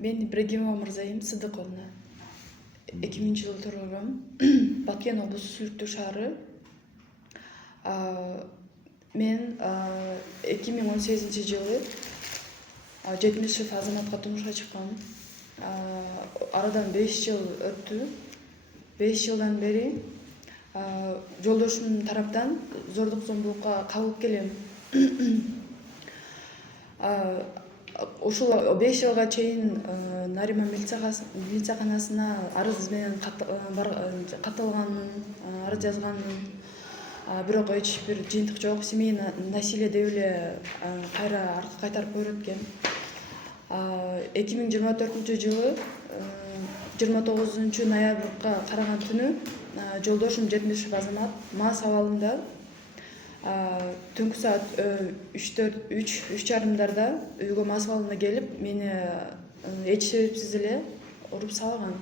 Мен Ибрагимова Мырзайым Сыдыковна. 2000-жылы тургам. Баткен облусу Сүрүктүү шаары. Мен 2018-жылы Жетимишев азаматка турмушка чыккам. Арадан 5 жыл өттү. 5 жылдан бери жолдошум тараптан зордук зомбулукка кабылып келем. Ушул 5 жылга чейин Нариман милицияханасына арыз менен катталганмын, арыз жазганмын. Бирок эч бир жыйынтык жок. Семейный насилие деп эле кайра артка кайтарып койрот экен. 2024-жылы 29 ноябрга караган түнү жолдошум Жетимишев азамат мас абалында түнкү саат 3:30 үйгө мас абалында келип, мени эч себепсиз эле уруп салган.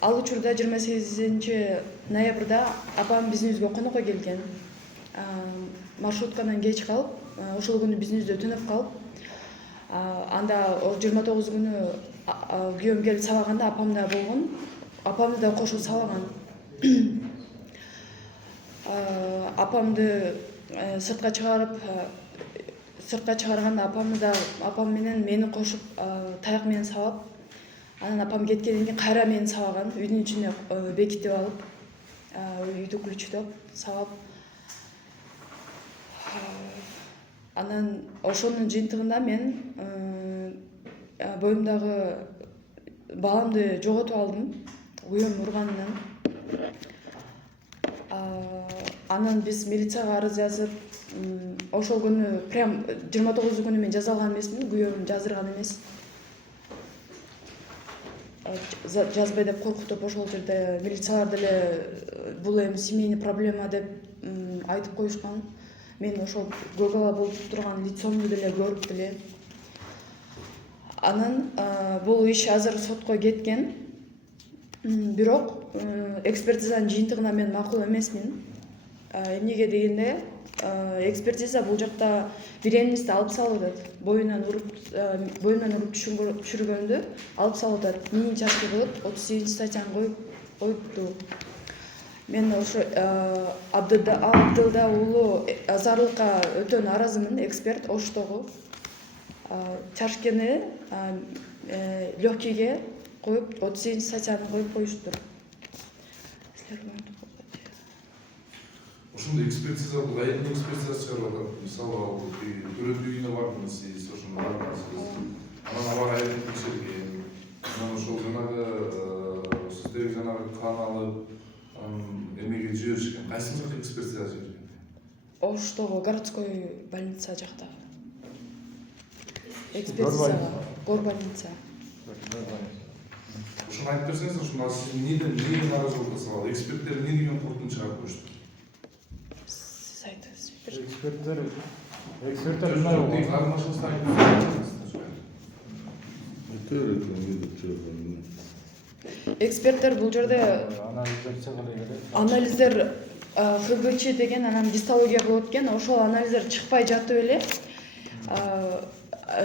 Ал учурда 28 ноябрда апам биздин үйгө конокко келген. Маршруткадан кеч калып, ошол күнү биздин үйдө түнөп калып, анда 29 күнү күйөөм келип сабаганда апам да болгон. Апамды да кошуп сабаган. Апамды сыртка чыгарганда апам менен мени кошуп таяк менен сабап, анан апам кеткенден кийин кайра мени сабаган, үйдүн ичине бекитип алып, үйдү күлчүдөп сабап. Анан ошонун жыйынтыгында мен боюмдагы баламды жоготуп алдым, күйөөм урганынан. Анан биз милицияга арыз жазып, ошол күнү прям 29 күнү мен жазалган эмесмин, күйөөм жаздырган эмес. Жазбай деп коркутуп ошол жерде милициялар деле бул эми семейный проблема деп айтып коюшкан. Мен ошол көгала болуп турган лицомду деле көрүп деле. Анан бул иш азыр сотко кеткен. Бирок экспертизанын жыйынтыгына мен макул эмесмин. Эмнеге дегенде, экспертиза бул жакта беременности алып салып атат. Боюнан уруп түшүргөндү алып салып атат. Мини участке кылып 38 статьяны коюпту. Мен ошо Абдылда уулу Азарлыкка өтө нааразымын, эксперт Оштогу. Чашкени легкийге коюп 38 статьяны коюп коюштур. Ошондой экспертиза бул айылдын экспертизасы чыгарып атат. Мисалы төрөт үйүнө бардыңыз сиз, ошондо бардыңыз. Анан алар айылдын текшерген. Анан ошол жанагы сиздерге жанагы кан алып, эмеге жиберишкен. Кайсы жакка экспертиза жиберген? Оштогу городской больница жакта. Экспертизага горбольница. Ошону айтып берсеңиз, ошондо сиз эмнеден нааразылык жасап, эксперттер эмне деген корутунду чыгарып койушту? Сиз айтыңыз. Эксперттер эмне болгон? Эксперттер бул жерде анализдер ХГЧ деген, анан гистология болот экен. Ошол анализдер чыкпай жатып эле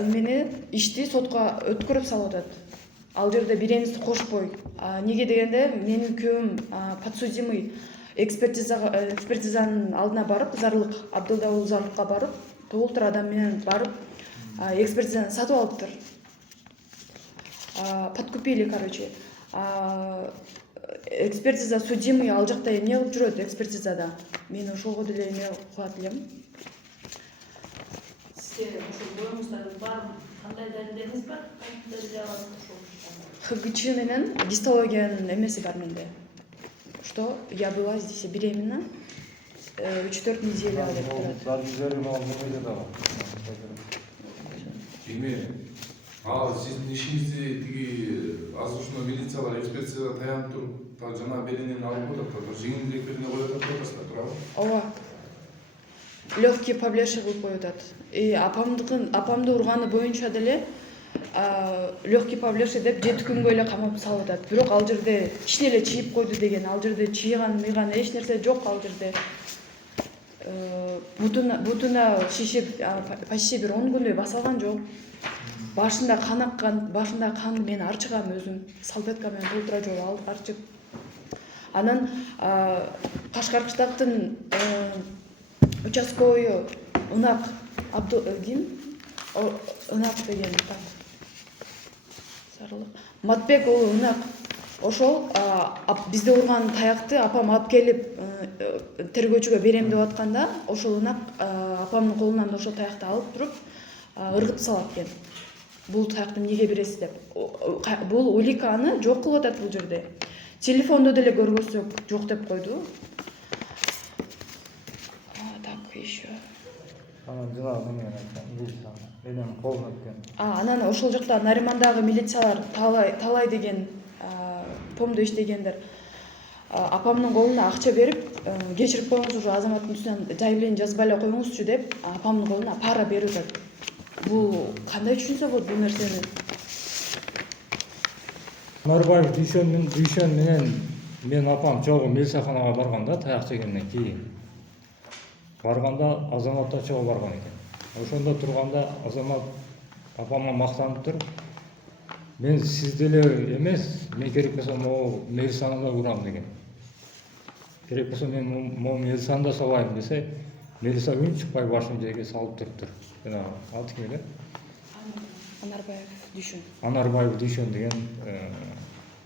мени ишти сотко өткөрүп салып атат. Ал жерде беременности кошпой. Неге дегенде, менин күйөөм подсудимый экспертизанын алдына барып, Зарлык, Абдылда уулу Зарлыкка барып, толтур адам менен барып, экспертизаны сатып алыптыр. Подкупили, короче. Экспертиза судимый ал жакта эмне кылып жүрөт экспертизада. Мен ошого деле эме кылат элем. Сизге ошол боюңуздагы бар кандай далилдериңиз бар? ХГЧ менен гистологиянын эмеси бар менде. Что я была здесь беременна 3-4 неделя деп турат. Сиздин ишиңизди тиги азыр ушуну милициялар экспертизага таянып туруп, жана беренени алып атат, бир жеңилдирээк берене коюп атат деп атасыздар, туурабы? Ооба. Легкий повлечь кылып коюп атат. Апамды урганы боюнча деле легкий повлечь деп 7 күнгө эле камап салып атат. Бирок ал жерде кичине эле чийип койду деген, ал жерде чийган эч нерсе жок ал жерде. Бутуна шишип почти бир 10 күндөй басалган жок. башында кан аккан, башында канды мен арчыгам өзүм, салфетка менен толтура жолуп арчып. Анан Кашкаркыштактын участковый Ынак ким? Ынак деген так. Сарылык. Матбек уулу Ынак. Ошол бизде урган таякты апам алып келип тергөөчүгө берем деп атканда, ошол Ынак апамдын колунан ошол таякты алып туруп ыргытып салат экен. Бул таякты эмнеге бересиз деп. Бул уликаны жок кылып атат бул жерде. Телефондо деле көргөзсөк жок деп койду. Так еще. Анан жанагы неме айткан, милиция менен колуна өткөн. Анан ошол жакта Наримандагы милициялар талай деген помдо иштегендер. Апамдын колуна акча берип, кечирип коюңуз, ушу азаматтын үстүнөн заявление жазбай эле коюңузчу деп апамдын колуна пара берип атат. Бул кандай түшүнсө болот бул нерсени? Нарбаев Дүйшөн менен мен апам чогуу милицияханага барганда, таяк жегенден кийин барганда азамат да чогуу барган экен. Ошондо турганда азамат апама мактанып туруп, мен сиз деле эмес, мен керек болсо могу милицияны да урам деген. Керек болсо мен могу милицияны да салайын десе, милиция үн чыкпай башын жерге салып туруптур. Жанагы аты ким эле? Анарбаев Дүйшөн деген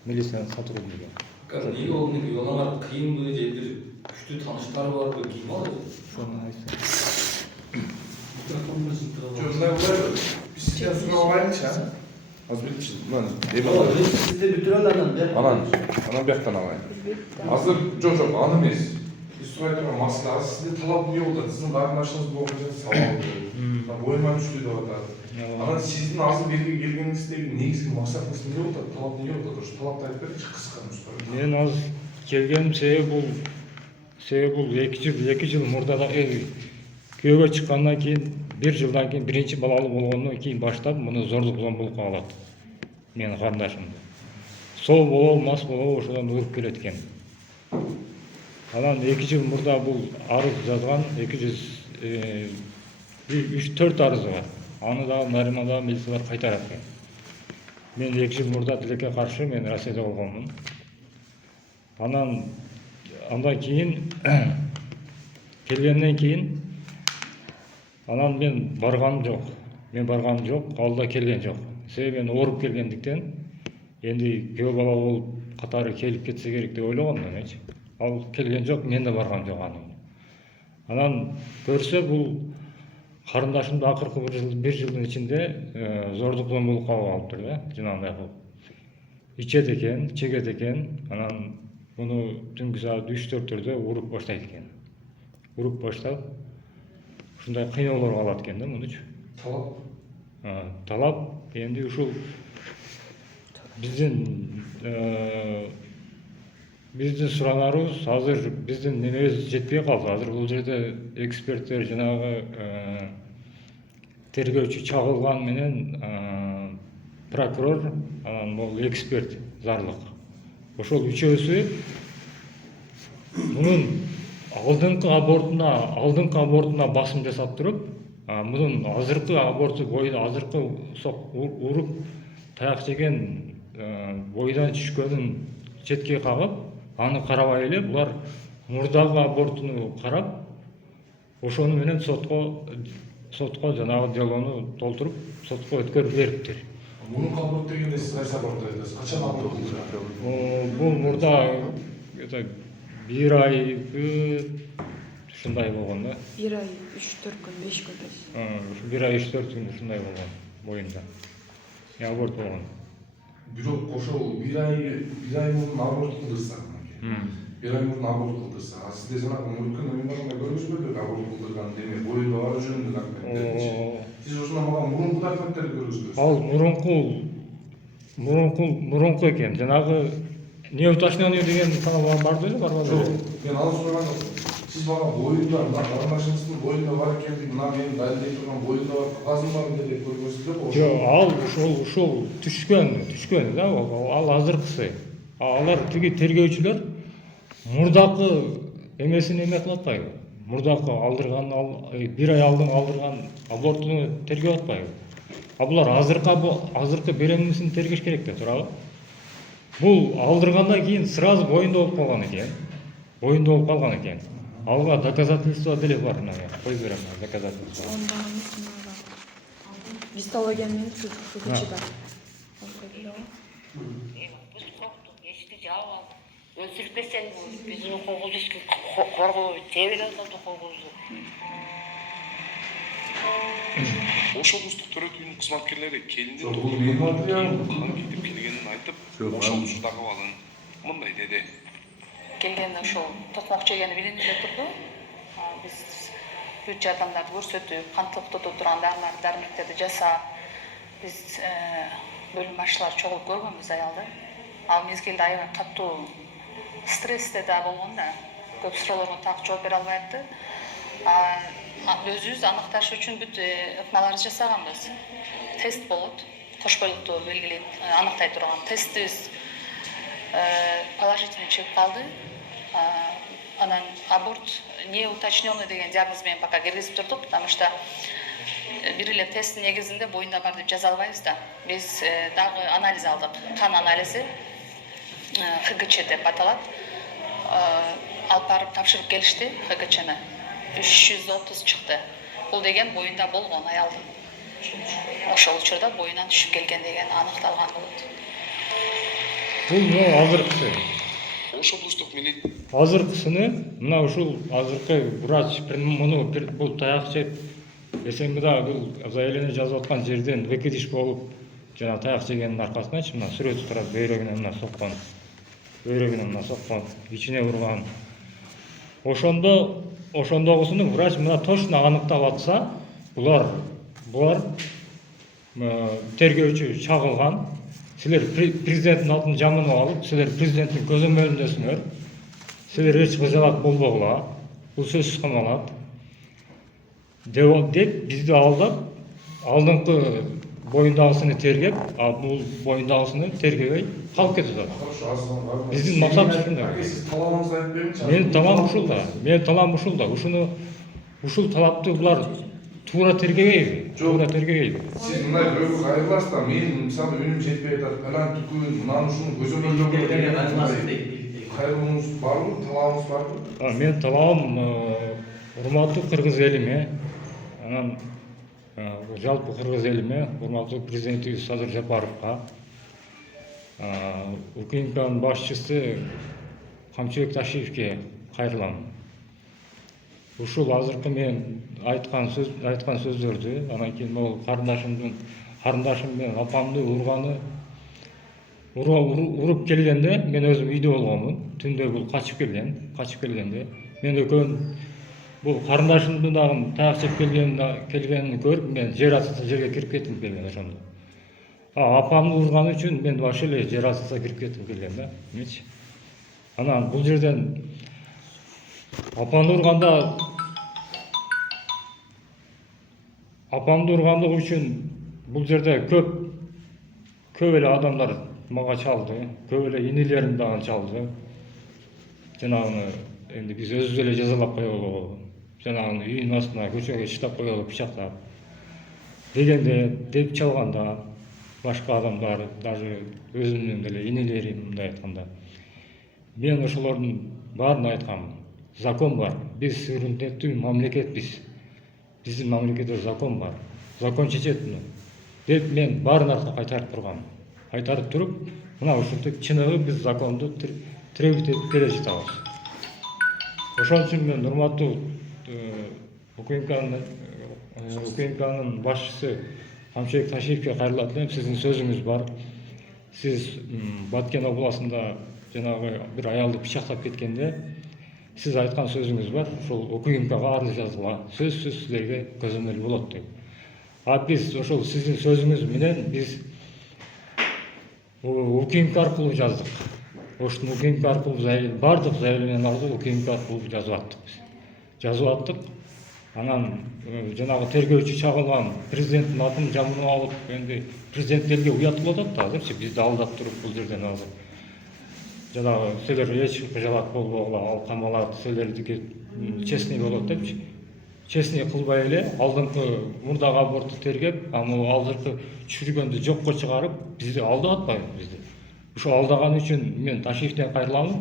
милициянын сотрудниги. Неге ол неге олар кийин бе же бир күчтүү тааныштары барбы, ким ал? Ошону айтса. Мындай болобу? Биз сизден сурап алайынчы, Азбек, Сизде бүтүрө анан бияктан алайын. Азыр жок, аны эмес. Биз сурай турган маселе, сизде талап эмне болот? Сиздин карындашыңыз болгон сабак. Боюма түштү деп атат. Анан сиздин азыр берге келгениңиздеги негизги максатыңыз эмне болот? Талап эмне болот? Ошо талапты айтып берчи кыска. Мен азыр келгеним себеби бул 2 жыл мурда күйөөгө чыккандан кийин 1 жылдан кийин биринчи балалуу болгондон кийин баштап муну зордук зомбулукка алат. Менин карындашымды. Сол болобу, мас болобу ошодон уруп келет экен. Анан 2 жыл мурда бул арыз жазган, 3-4 арызы бар. Аны да Наримандагы милициялар кайтарат экен. Мен 2 жыл мурда тилекке каршы мен Россияда болгонмун. Андан кийин келгенден кийин анан мен барганым жок, ал да келген жок. Себеби мен ооруп келгендиктен энди күйөө бала болуп катары келип кетсе керек деп ойлогом менчи. Ал келген жок, мен да баргам жок анын. Анан көрсө бул карындашымды акыркы 1 жылдын ичинде зордук зомбулукка алыптыр да, жанагындай кылып. Ичет экен, чегет экен, анан муну түнкү саат 3-4-төрдө уруп баштайт экен. Уруп баштап ушундай кыйноолорго алат экен да мунучу. Талап энди ушул биздин суранарыбыз азыр биздин немебиз жетпей калды. Азыр бул жерде эксперттер жанагы тергөөчү чагылган менен прокурор, анан бул эксперт Зарлык. Ошол үчөөсү мунун алдыңкы абортуна басым жасап туруп, мунун азыркы аборту бойдо азыркы уруп таяк жеген бойдан түшкөнүн четке кагып, аны карабай эле булар мурдагы абортуну карап, ошону менен сотко жанагы делону толтуруп, сотко өткөрүп бериптир. Мурунку аборт дегенде сиз кайсы аборт айтасыз? Качан аборт кылдыңыз? Бул мурда 1 ай ушундай болгон да. 1 ай 3-4 күн, 5 күн. 1 ай 3-4 күн ушундай болгон боюнда. Аборт болгон. Бирок ошол 1 ай мурун аборт кылдырса, 1 ай мурун аборт кылдырса, сизде жанагы мүлкүн уюмдарында көргөзбөдүк аборт кылдырган деме, боюнда бар жөнүндө документтер. Сиз ошондо мага мурунку документтерди көргөзбөйсүз. Ал мурунку экен. Жанагы неуточненный деген канал барды эле, барбады эле. Мен ал сураган сиз мага боюнда, мына карындашыңыздын боюнда бар экендиги, мына менин далилдей турган боюнда бар кагазым бар деп көргөзсүздөр. Жок, ал ушул түшкөн да, ал азыркысы. Алар тиги тергөөчүлөр мурдакы эмесин эме кылып атпайбы? Мурдакы алдырган 1 ай алдын алдырган абортуну тергөө атпайбы? булар азыркы беремнисин тергеш керек да туурабы. Бул алдыргандан кийин сразу боюнда болуп калган экен. Алга доказательство деле бар, мына коюп берем доказательство. Гистология менен ШГЧ бар. Biz korktuk, eski cevap. Öldürmesen bizim hukukumuz korku, devlet adamı hukukumuz. Ош облустук төрөт үйүнүн кызматкерлери келиндин Жок, бул менин материалым. кан кетип келгенин айтып, Жок, Ош облустундагы абалын мындай деди. Келгенде ошол токмок жегени билинип эле турду. Биз бүт жардамдарды көрсөтүп, кан токтотуп турган дарыларды, дармектерди жасап, биз бөлүм башчылары чогулуп көргөнбүз аялды. Ал мезгилде аябай катуу стрессте да болгон да. Көп суроолорго так жооп бере албай атты. Өзүбүз аныкташ үчүн бүт ыкмаларды жасаганбыз. Тест болот, кош бойлукту белгилейт, аныктай турган тестибиз положительный чыгып калды. Анан аборт не уточненный деген диагноз менен пока киргизип турдук, потому что бир эле тесттин негизинде боюнда бар деп жаза албайбыз да. Биз дагы анализ алдык, кан анализи, ХГЧ деп аталат. Алып барып тапшырып келишти ХГЧны. 330 чыкты. Бул деген боюнда болгон аялдын. Ошол учурда боюнан түшүп келген деген аныкталган болот. Бул азыркысы. Ош облустук милиция Азыркысыны мына ушул азыркы врач муну бул таяк жеп СМГда бул заявление жазып аткан жерден выкидыш болуп жана таяк жегенин аркасынанчы мына сүрөтү турат, бөйрөгүнө мына соккон, ичине урган. Ошондогусуну врач мына точно аныктап атса, булар тергөөчү чагылган. Силер президенттин атын жамынып алып, силер президенттин көзөмөлүндөсүңөр. Силер эч кызыгат болбогула. Бул сөзсүз камалат. Деп бизди алдап, алдыңкы боюндагысыны тергеп, бул боюндагысыны тергебей калып кетип атат. Биздин максат ушундай. Сиз талабыңызды айтып бериңизчи. Менин талабым ушул да. Ушул талапты булар туура тергебейби? Сиз мындай бирөөгө кайрыласыз да, мен мисалы үнүм жетпей атат, фалан түкүн, мынаны ушуну көзөмөлдөп кайрылууңуз барбы, талабыңыз барбы? Менин талабым урматтуу кыргыз элиме, анан жалпы кыргыз элиме, урматтуу президентибиз Садыр Жапаровго, УКМКнын башчысы Камчыбек Ташиевке кайрылам. Ушул азыркы мен айткан сөздөрдү, анан кийин могул карындашым менен апамды уруп келгенде, мен өзүм үйдө болгонмун. Түндө бул качып келгенде, мен экөөнүн бул карындашымдын дагы таяк жеп келгенин көрүп, мен жер астына жерге кирип кеттим келген ошондо. Апамды урган үчүн мен вообще эле жер астына кирип кеттим келген да, эмечи. Анан бул жерден апамды ургандыгы үчүн бул жерде көп эле адамдар мага чалды, көп эле инелерим дагы чалды. Жанагыны энди биз өзүбүз эле жазалап коелу, жанагыны үйүнүн астына көчөгө чыдап коелу бычактап дегенде деп чалганда башка адамдар, даже өзүмдүн деле инелерим мындай айтканда. Мен ошолордун баарын айткам. Закон бар. Биз суверенитеттүү мамлекетпиз. Биздин мамлекетте закон бар. Закон чечет муну. Деп мен баарын аркы кайтарып тургам. Кайтарып туруп, мына ушинтип чыныгы биз законду требовать этип келе жатабыз. Ошон үчүн мен урматтуу УКМКнын башчысы Камчыбек Ташиевке кайрылат элем. Сиздин сөзүңүз бар. Сиз Баткен областында жанагы бир аялды бычактап кеткенде сиз айткан сөзүңүз бар. Ошол УКМКга арыз жазгыла. Сөзсүз силерге көзөмөл болот деп. Биз ошол сиздин сөзүңүз менен биз УКМК аркылуу жаздык. Оштун УКМК аркылуу бардык заявленияларды УКМК аркылуу жазып аттык. Анан жанагы тергөөчү чагылган президенттин атын жамынып алып, энди президент элге уят болуп атат да азырчы бизди алдап туруп бул жерден азыр. Жанагы силер эч кыжалат болбогула, ал камалат, силердики честный болот депчи. честный кылбай эле алдыңкы мурдагы аборту тергеп, могу азыркы түшүргөндү жокко чыгарып, бизди алдап атпайбы бизди. Ушул алдаган үчүн мен Ташиевден кайрыламын.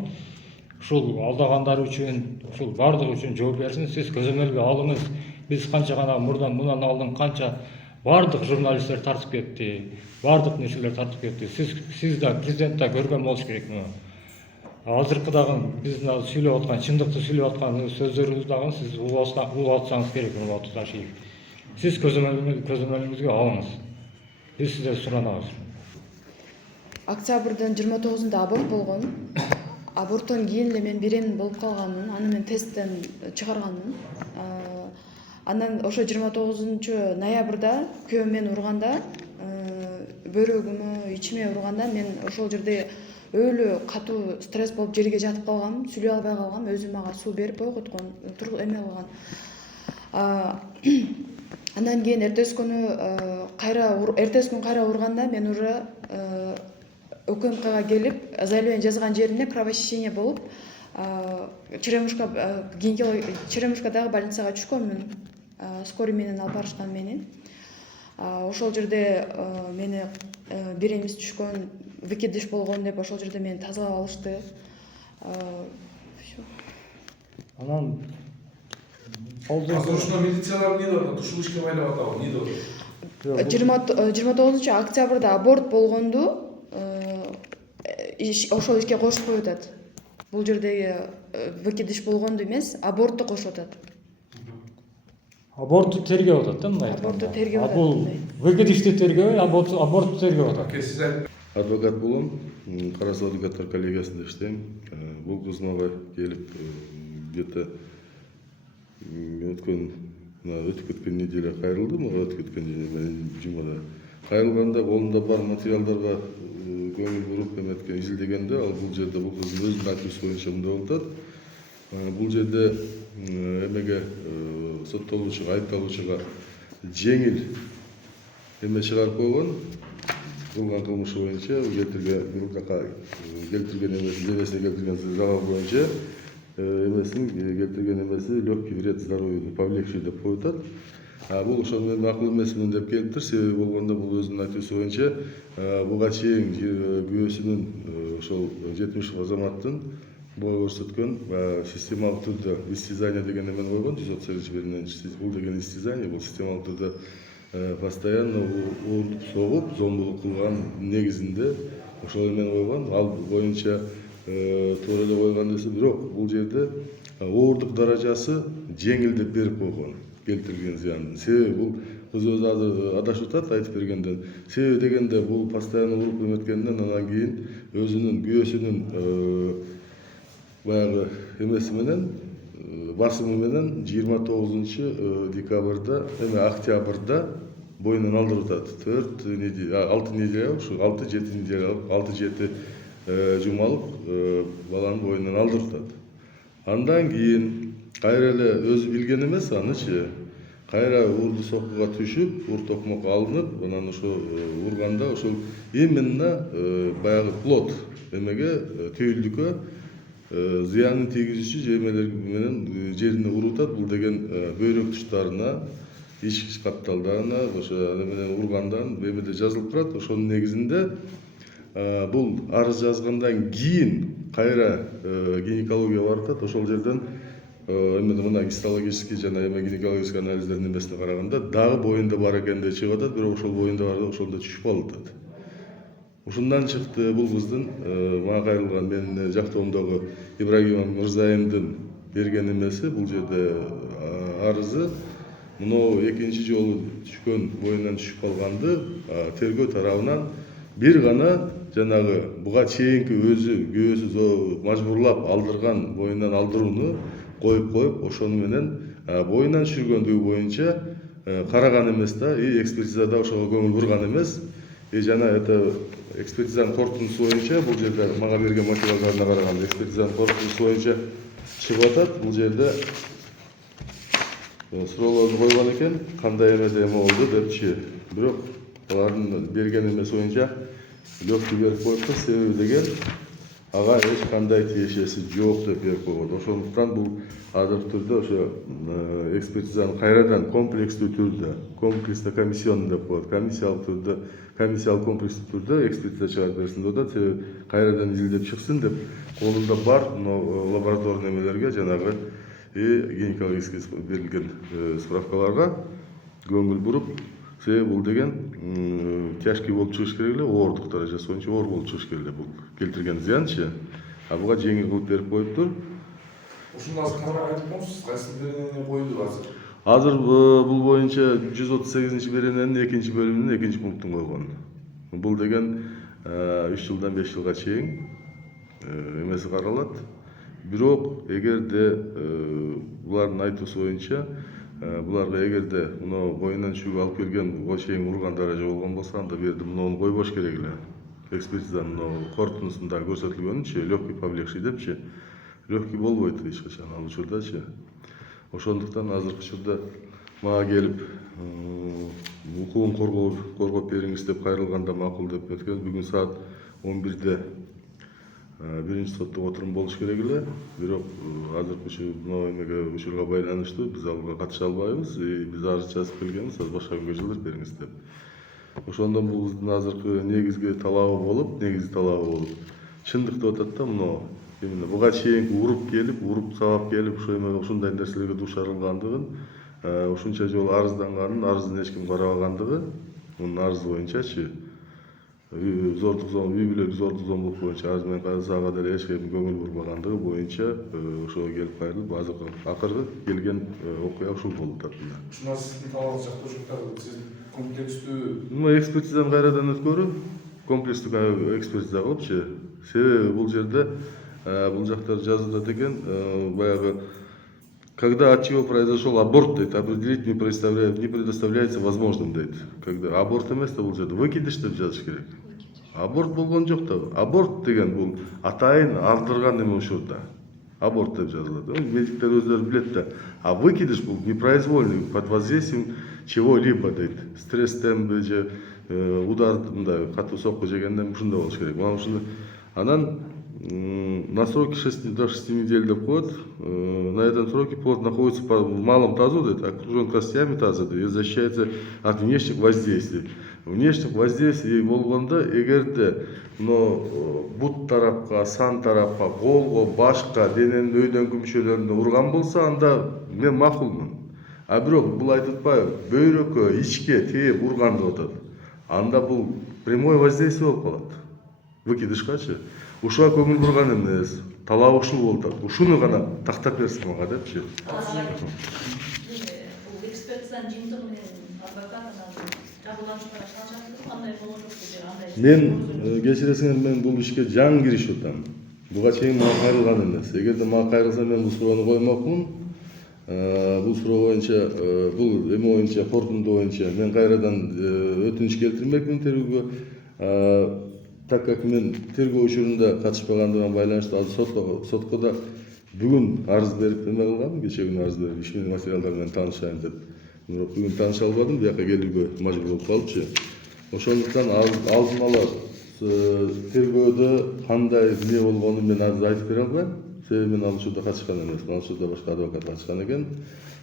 Ушул алдагандары үчүн, ушул бардыгы үчүн жооп берсин. Сиз көзөмөлгө алыңыз. Биз канча гана мындан алдын канча бардык журналисттер тартып кетти, бардык нерселер тартып кетти. Сиз да президент да көргөн болуш керек муну. Азыркы дагы биздин сүйлөп аткан, чындыкты сүйлөп аткан сөздөрүбүз дагы сиз угуп атсаңыз керек Нурбату Ташиев. Сиз көзөмөлүңүзгө алыңыз. Биз сизден суранабыз. Октябрдын 29-нда аборт болгон. Аборттон кийин эле мен беременный болуп калганмын. Аны мен тесттен чыгарганмын. Андан ошо 29 ноябрда күйөөм мени урганда, бөйрөгүмө, ичиме урганда мен ошол жерде өлүү катуу стресс болуп жерге жатып калгам, сүйлөй албай калгам, өзү мага суу берип ойготкон, эме кылган. Андан кийин эртеси күн кайра урганда мен уже УКМКга келип, заявление жазган жерине кровосечение болуп, Черемушкадагы больницага түшкөнмүн. Скорый менен алып барышкан менен. Ошол жерде мени беремиз түшкөн, выкидыш болгон деп ошол жерде мени тазалап алышты. Анан Азыр ушуна милициялар эмне деп атат? Ушул ишке байлап атабы? Эмне деп атат? 29 октябрда аборт болгонду ошол ишке кошуп коюп атат. Бул жердеги выкидыш болгонду эмес, абортту кошуп атат. абортту тергеп атат да мындай. Абортту тергеп атат. Бул выкидышты тергебей, абортту тергеп атат. Сиз айтып Адвокат болом, Карасу адвокаттар коллегиясында иштейм. Бул кыз мага келип где-то өтүп кеткен неделе кайрылды, мага өтүп кеткен жумада. Кайрылганда колунда бар материалдарга көңүл буруп эметкен, изилдегенде ал бул жерде бул кыздын өзүнүн айтуусу боюнча мындай болуп атат. Бул жерде эмеге соттолуучуга, айыпталуучуга жеңил эме чыгарып койгон. Кылган кылмышы боюнча келтирген залал боюнча келтирген эмеси легкий вред здоровью повлекший деп коюп атат. Бул ошол менен макул эмесмин деп келиптир. Себеби болгондо бул өзүнүн айтуусу боюнча буга чейин күйөөсүнүн ошол 70 азаматтын бой көрсөткөн системалык түрдө истязание деген эмени койгон. 130 менен бул деген истязание, бул системалык түрдө постоянно урутуп согуп, зомбулук кылган негизинде ошол эмени койгон. Ал боюнча туура эле койгон десе, бирок бул жерде оорундук даражасы жеңил деп берип койгон келтирген зыяндын. Себеби бул кыз өзү азыр адашып атат айтып бергенден. Себеби дегенде бул постоянно уруп эметкенден андан кийин өзүнүн күйөөсүнүн баягы эмеси менен басымы менен 29 декабрда, октябрда боюнан алдырып атат. 6 неделе, ушу 6-7 неделе, 6-7 жумалык баланын боюнан алдырып атат. Андан кийин кайра эле өзү билген эмес анычы. Кайра урду соккуга түшүп, ур токмок алынып, анан ошо урганда ошол именно баягы плод эмеге түйүлдүккө зыянын тийгизүүчү жемелер менен жерине уруп атат. Бул деген бөйрөк туштарына, ич капталдарына, ошо менен ургандан эмеде жазылып турат. Ошонун негизинде бул арыз жазгандан кийин кайра гинекологияга барып атат. Ошол жерден эмеде мына гистологический жана гинекологический анализдердин эмесине караганда дагы боюнда бар экенде чыгып атат, бирок ошол боюнда бар ошондо түшүп алып атат. Ушундан чыкты бул кыздын мага кайрылган менин жактоомдогу Ибрагимов Мырзайымдын берген эмеси, бул жерде арызы мынау экинчи жолу түшкөн боюнан түшүп калганды тергөө тарабынан бир гана жанагы буга чейинки өзү күйөөсү мажбурлап алдырган боюнан алдырууну коюп ошону менен боюнан түшүргөндүгү боюнча караган эмес да, экспертизада ошого көңүл бурган эмес. Жана это экспертизанын корутундусу боюнча бул жерде мага берген материалдарына караганда экспертизанын корутундусу боюнча чыгып атат. Бул жерде суроолорду койгон экен, кандай эмеде эме болду депчи. Бирок алардын берген эмеси боюнча легкий берип коюптур. Себеби деген ага эч кандай тиешеси жок деп берип койгон. Ошондуктан бул азыркы түрдө ошо экспертизаны кайрадан комплекстүү түрдө, комплексно комиссионный деп коет, комиссиялык комплекстүү түрдө экспертиза чыгарып берсин деп атат. Себеби кайрадан изилдеп чыксын деп колунда бар лабораторный немелерге жанагы гинекологический берилген справкаларга көңүл буруп, себеби бул деген тяжкий болуп чыгыш керек эле, оордук даражасы боюнча оор болуп чыгыш керек эле бул келтирген зыянчы. А буга жеңил кылып берип коюптур. Ушуну азыр кanarak айтып коңузсуз, кайсы беренени коюлду азыр? Азыр бул боюнча 138 берененин 2 бөлүмүнүн 2 пунктун койгон. Бул деген 3 жылдан 5 жылга чейин эмеси каралат. Бирок эгерде булардын айтуусу боюнча буларга эгерде мына боюнан чүгүп алып келген буга чейин урган даража болгон болсо, анда бу жерде муну койбош керек эле. Экспертизанын корутундусунда көрсөтүлгөнүнчө легкий повлекший депчи, легкий болбойт эч качан ал учурдачы. Ошондуктан азыркы учурда мага келип укугун коргоп бериңиз деп кайрылганда макул деп өткөн. Бүгүн саат 11-де биринчи соттук отурум болуш керек эле. Бирок азыркы эмеге учурга байланыштуу биз алга катыша албайбыз. Биз арыз жазып келгенбиз, азыр башка күнгө жылдырып бериңиз деп. Ошондон бул биздин азыркы негизги талабы болуп, чындык деп атат да, мына именно буга чейинки уруп сабап келип, ушундай нерселерге дуушарылгандыгын, ушунча жолу арызданганын, арызын эч ким карабагандыгы, мунун арызы боюнчачы, үй бүлөлүк зордук зомбулук боюнча арыз менен сага деле эч ким көңүл бурбагандыгы боюнча ошого келип кайрылып, акыркы келген окуя ушул болуп атат. Ушуна сиздин талабыңыз жакта жоктор, сиз комплекстүү экспертизаны кайрадан өткөрүү, комплекстүү экспертиза кылыпчы. Себеби бул жерде бул жактар жазылат экен, баягы когда от чего произошел аборт, дейт, определить не предоставляется возможным, дейт. Когда аборт эмес да бул жерде выкидыш деп жазыш керек. Аборт болгон жок да. Аборт деген бул атайын алдырган эме учурда. Аборт деп жазылат. Медиктер өздөрү билет да. А выкидыш бул непроизвольный, под воздействием чего-либо, дейт. Стресстен же удар, мындай катуу сокку жегенден ушундай болуш керек. Мына ушуну анан на сроке до 6 недель деп коет. На этом сроке плод находится в малом тазу, окружен костями таза и защищается от внешних воздействий. Внешних воздействий болгондо эгерде бут тарапка, сан тарапка, колго, башка, дененин өйдөңкү мүчөлөрүнө урган болсо, анда мен макулмун. А бирок бул айтып атпайбы, бөйрөккө, ичке тийип урган деп атат. Анда бул прямое воздействие болуп калат. Выкидышкачы. Ушуга көңүл бурган эмес, талабы ушул болуп атат. Ушуну гана тактап берсин мага депчи. Бул экспертизанын жыйынтыгы менен адвокат жабырланышкана шалышат, кандай болот деп андай. Мен кечиресиңер, мен бул ишке жаңы киришип атам. Буга чейин мага кайрылган эмес. Эгерде мага кайрылса, мен бул суроону коймокмун. Бул суроо боюнча, бул эме боюнча, корутунду боюнча мен кайрадан өтүнүч келтирмекмин тергөөгө. Так как мен тергөө учурунда катышпагандыгыма байланыштуу азыр сотко да бүгүн арыз берип эме кылгам, кечээ күнү арыз берип иш менен материалдар менен таанышайын деп. Бирок бүгүн тааныша албадым, бияка келүүгө мажбур болуп калыпчы. Ошондуктан алдын ала тергөөдө кандай эмне болгонун мен азыр айтып бере албайм. Себеби мен ал учурда катышкан эмесмин, ал учурда башка адвокат катышкан экен.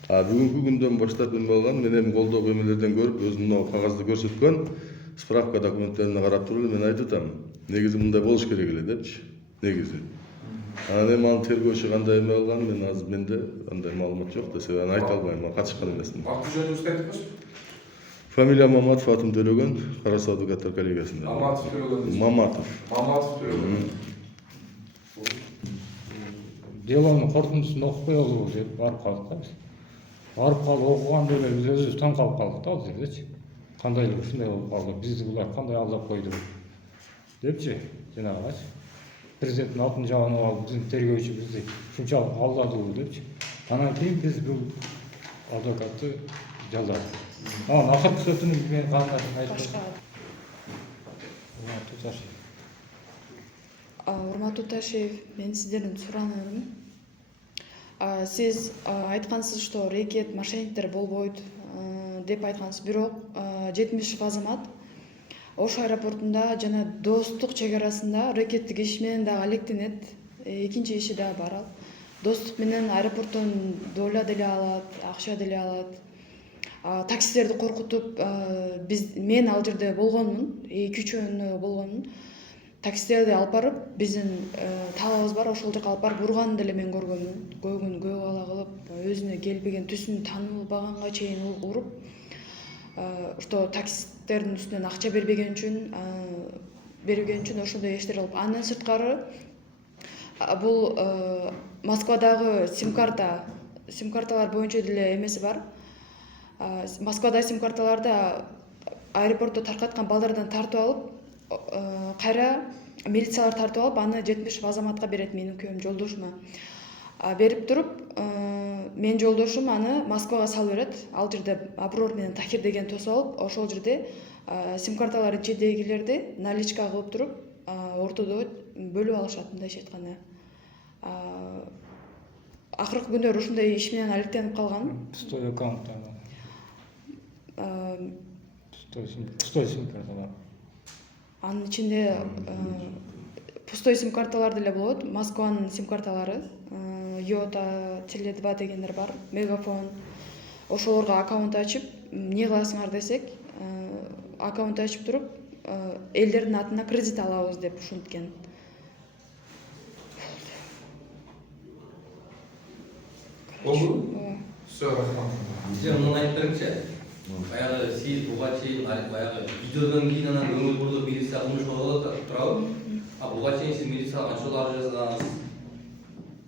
А бүгүнкү күндөн баштап эме болгон, мен эми колдоо эмелерден көрүп, өзүм кагазды көрсөткөн справка документтерине карап туруп мен айтып атам, негизи мындай болуш керек эле депчи, негизи. Анан эми анын тергөөчү кандай эме кылган, мен азыр менде андай маалымат жок да, себеби аны айта албайм, аны катышкан эмесмин. Аты жөнүңүздү айтып коюңузчу. Фамилия Маматов, атым Төлөгөн, Кара Суу адвокаттар коллегиясында. Маматов Төлөгөн. Маматов. Маматов Төлөгөн. Делонун корутундусун окуп коелу деп барып калдык да биз. Барып калып окуганда эле биз өзүбүз таң калып калдык да ал жердечи. Кандай эле ушундай болуп калды, бизди булар кандай алдап койду депчи, жанагычы. Президенттин атын жабанып алып, биздин тергөөчү бизди ушунчалык алдадыбы депчи. Анан кийин биз бул адвокатты жалдадык. Анан акыркы сөтүнүн мен кандай айтып Урматтуу Ташиев, мен сиздерден суранарым. Сиз айткансыз, что мошенниктер болбойт деп айткансыз. Бирок 70 азамат Ош аэропортунда жана Достук чек арасында ракеттик иш менен дагы алектенет. Экинчи иши дагы бар ал. Достук менен аэропорттон доля деле алат, акча деле алат. Таксилерди коркутуп, мен ал жерде болгонмун, 2-3 өөнү болгонмун. Таксилерди алып барып, биздин талабыбыз бар, ошол жака алып барып урганын деле мен көргөнмүн. Көөгүн көөгө ала кылып, өзүнө келбеген түсүн таанылбаганга чейин уруп, ошто таксисттердин үстүнөн акча бербеген үчүн ошондой иштер кылып. Андан сырткары бул Москвадагы сим-карталар боюнча деле эмеси бар. Москвада сим-карталарды аэропортто таркаткан балдардан тартып алып, кайра милициялар тартып алып, аны 70 азаматка берет, менин күйөөм жолдошума. Берип туруп, менин жолдошум аны Москвага салып берет. Ал жерде Аброр менен Тахир деген тосуп алып, ошол жерде сим-карталар ичидегилерди наличка кылып туруп, ортодо бөлүп алышат, мындайча айтканда. Акыркы күндөр ушундай иш менен алектенип калгам. Пустой аккаунт. Пустой сим-карталар. Анын ичинде пустой сим-карталар деле болот. Москванын сим-карталары, Йота, Теле2 дегендер бар, Мегафон. Ошолорго аккаунт ачып, эмне кыласыңар десек, аккаунт ачып туруп, элдердин атына кредит алабыз деп ушинткен. Болду? Все, рахмат. Сен мынаны айтып беріңізші. Баяғы сиз буга чейин баяғы видеодон кийин анан көңүл буруп милиция кылмыш козгоп турабы? Буга чейин сиз милицияга канча жолу арыз жаздыңыз?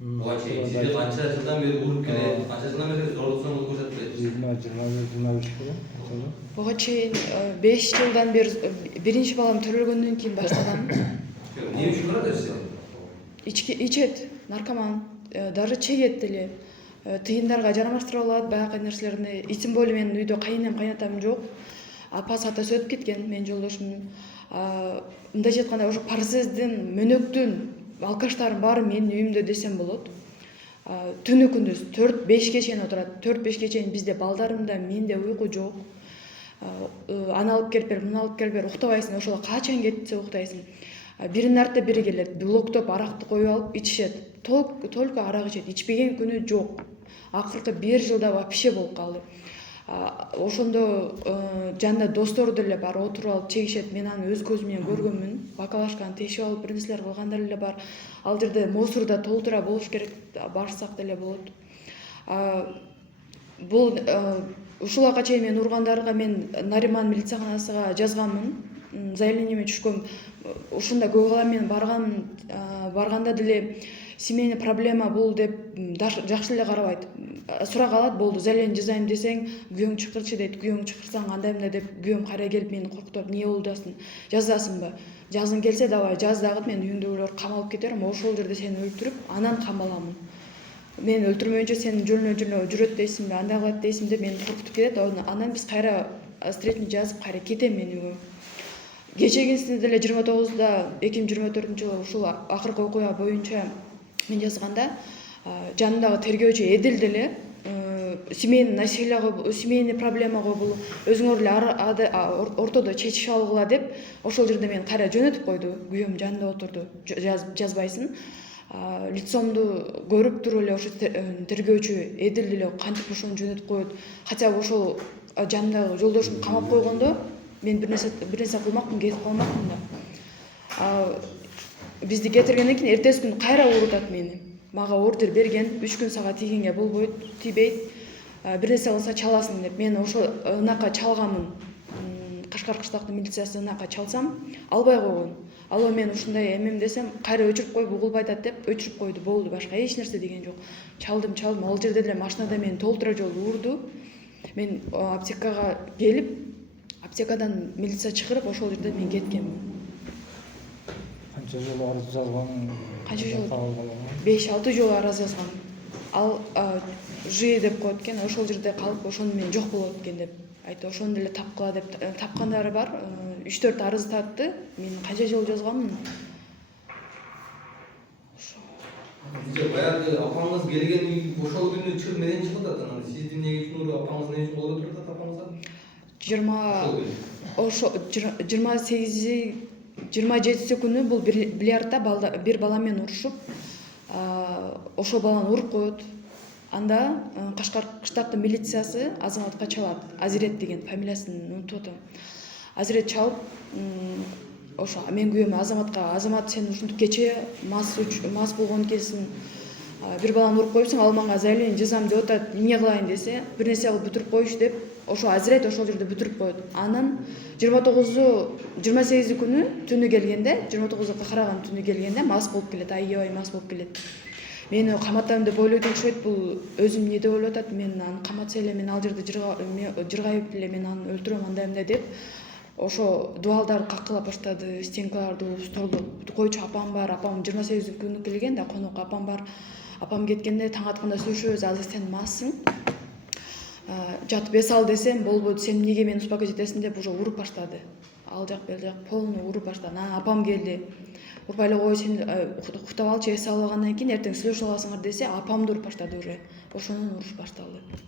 Буга чейин сизди канча жылдан бери уруп келет, канча жылдан бери зорлуксоңуз көрсөтүп келет? 20-23 жыл. Буга чейин 5 жылдан бери биринчи балам төрөлгөндөн кийин баштагам. Эмне үчүн барат сиз? Ичет, наркоман, даже чегет деле. Тыйындарга жармаштыра алат, баягы нерселерди. Тем более менин үйдө кайынем, кайнатам жок. Апасы атасы өтүп кеткен, менин жолдошумдун. Мындайча айтканда, ошо парсездин, мөнөктүн, алкаштардын баары менин үйүмдө десем болот. Түнү күндүз 4-5ге чейин отурат. 4-5ге чейин бизде балдарымда, менде уйку жок. Аны алып келип бер, муну алып келип бер, уктабайсың, ошол качан кетсе уктайсың. Биринин артынан бири келет, блоктоп аракты коюп алып ичишет. Только арак ичет, ичпеген күнү жок. Акыркы 1 жылда вообще болуп калды. Ошондо жанында достору деле бар, отуруп алып чегишет. Мен аны өз көзүм менен көргөнмүн. Бакалашканы тешип алып, бир нерселер кылгандар деле бар. Ал жерде мусорда толтура болуш керек, барсак деле болот. Бул ушулга чейин мен ургандарга мен Нариман милицияканасына жазганмын. Заявлениеме түшкөм. Ушунда көп кала мен барганда деле семейный проблема бул деп жакшы эле карабайт. Сурак алат, болду, заявление жазайм десең, күйөөң чакырчы дейт. Күйөөң чакырсаң кандаймда деп күйөөм кайра келип мени коркутуп, эмне болдусың? Жазасыңбы? Жазгың келсе давай жаз дагы, мен үйүңдөгүлөр камалып кетерим, ошол жерде сени өлтүрүп, анан камаламын. Мен өлтүрмөйүнчө сен жөнүнө жүрөт дейсиңби, андай кылат дейсиң деп мени коркутуп кетет. Анан биз кайра встречный жазып кайра кетем мен үйгө. Кечегисинде деле 29-да 2024-жылы ушул акыркы окуя боюнча мен жазганда, жанындагы тергөөчү Эдил деле семейный проблемага бул өзүңөр эле ортодо чечип алгыла деп ошол жерде мени кайра жөнөтүп койду. Күйөөм жанында отурду, жазбайсың. Лицомду көрүп туруп эле ошо тергөөчү Эдил деле кантип ошону жөнөтүп коет. Хотя ошол жанындагы жолдошум камап койгондо мен бир нерсе кылмакмын, кетип калмакмын да. Бизди кетиргенден кийин эртеси күнү кайра урутат мени. Мага ордер берген, 3 күн сага тийгенге болбойт, тийбейт. Бир нерсе кылса чаласың деп. Мен ошо ынака чалганмын. Кашкар кыштактын милициясы ынака чалсам, албай койгон. Албай мен ушундай эмем десем, кайра өчүрүп коюп угулуп айтат деп өчүрүп койду. Болду, башка эч нерсе деген жок. Чалдым. Ал жерде деле машинада мени толтура жолу урду. Мен аптекага келип, аптекадан милиция чакырып, ошол жерде мен кеткенмин. Канча жолу арыз жазган? Канча жолу? 5-6 жолу арыз жазгам. Ал жи деп коет экен, ошол жерде калып, ошону мен жок болот экен деп айтты. Ошону деле тапкыла деп тапкандары бар. 3-4 арыз татты. Мен канча жолу жазганмын? Баягы апаңыз келген үй ошол күнү чыр менен чыгып атат. Сиз эмне үчүн апаңыз эмне үчүн болуп турат апаңызга? ошо 27 күнү бул бильярдта бир бала менен урушуп, ошол баланы уруп коет. Анда Кашкар штаттын милициясы Азаматка чалат. Азирет деген фамилиясын унутуп атам. Азирет чалып, ошо мен күйөөм Азаматка, Азамат сен ушинтип кечээ мас болгон экенсиң, бир баланы уруп коюпсуң, ал мага заявление жазам деп атат, эмне кылайын десе, бир нерсе кылып бүтүрүп коюш деп, ошо Азирет ошол жерде бүтүрүп коет. Анан 28 күнү түнү келгенде, 29 караган түнү келгенде мас болуп келет, аябай мас болуп келет. Мени каматам деп ойлойт окшойт, бул өзүм эмне деп ойлоп атат, мен аны каматса эле мен ал жерде жыргайып эле мен аны өлтүрөм андай эмне деп. Ошо дубалдарды каккыла баштады, стенкаларды столду койчу апам бар, апам 28 күнү келген да, конок апам бар. Апам кеткенде таң атканда сүйлөшөбүз, азыр сен массың. Жатып эс ал десем, болбойт, сен эмнеге мени успокоить этесиң деп уже уруп баштады. Ал жак бер жак полный уруп баштады. Анан апам келди. Урпай эле кой, сен уктап алчы, эс алып алгандан кийин эртең сүйлөшө аласыңар десе, апамды уруп баштады уже. Ошондон уруш башталды.